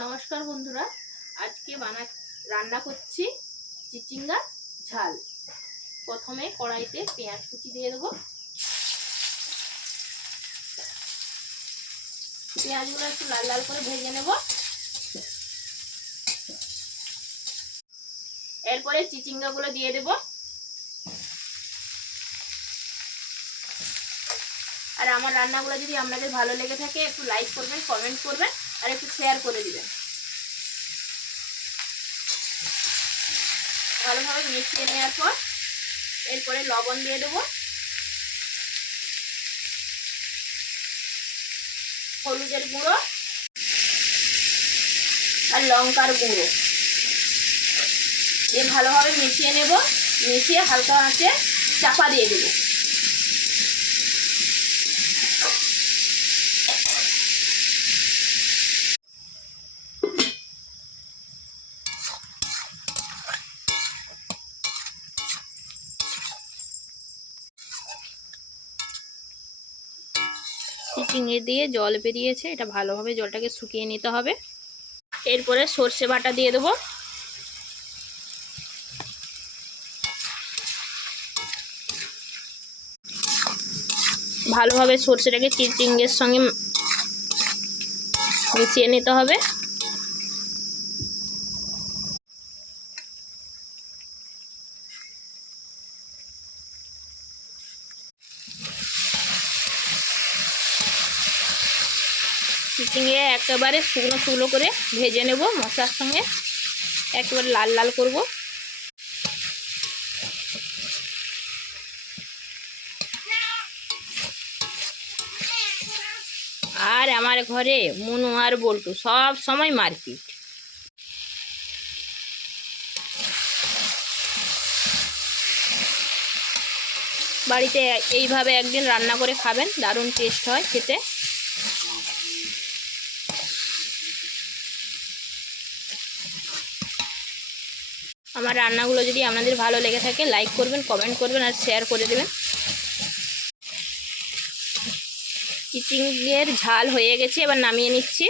নমস্কার বন্ধুরা, আজকে রান্না করছি চিচিঙ্গা ঝাল। প্রথমে কড়াইতে পেঁয়াজ কুচি দিয়ে দেবো। পেঁয়াজগুলো একটু লাল লাল করে ভেজে নেব। এরপরে চিচিঙ্গাগুলো দিয়ে দেব। আর আমার রান্নাগুলো যদি আপনাদের ভালো লেগে থাকে একটু লাইক করবেন, কমেন্ট করবেন আর একটু শেয়ার করে দিবেন। ভালোভাবে মিশিয়ে নেওয়ার পর এরপরে লবণ দিয়ে দেবো, হলুদের গুঁড়ো আর লঙ্কার গুঁড়ো দিয়ে ভালোভাবে মিশিয়ে নেব। মিশিয়ে হালকা আঁচে চাপা দিয়ে দেবো। চিচিঙ্গে দিয়ে জল বেরিয়েছে, এটা ভালোভাবে জলটাকে শুকিয়ে নিতে হবে। এরপরে সর্ষে বাটা দিয়ে দেবো। ভালোভাবে সর্ষেটাকে চিচিঙ্গের সঙ্গে মিশিয়ে নিতে হবে। চিচিঙ্গে একেবারে শুকনো শুকনো করে ভেজে নেব, মশলার সঙ্গে একেবারে লাল লাল করব। আর আমার ঘরে মুনু আর বল্টু সব সময় মারপিট। বাড়িতে এইভাবে একদিন রান্না করে খাবেন, দারুণ টেস্ট হয় খেতে। আমার রান্নাগুলো যদি আপনাদের ভালো লেগে থাকে লাইক করবেন, কমেন্ট করবেন আর শেয়ার করে দেবেন। চিচিঙ্গের ঝাল হয়ে গেছে, এবার নামিয়ে নিচ্ছি।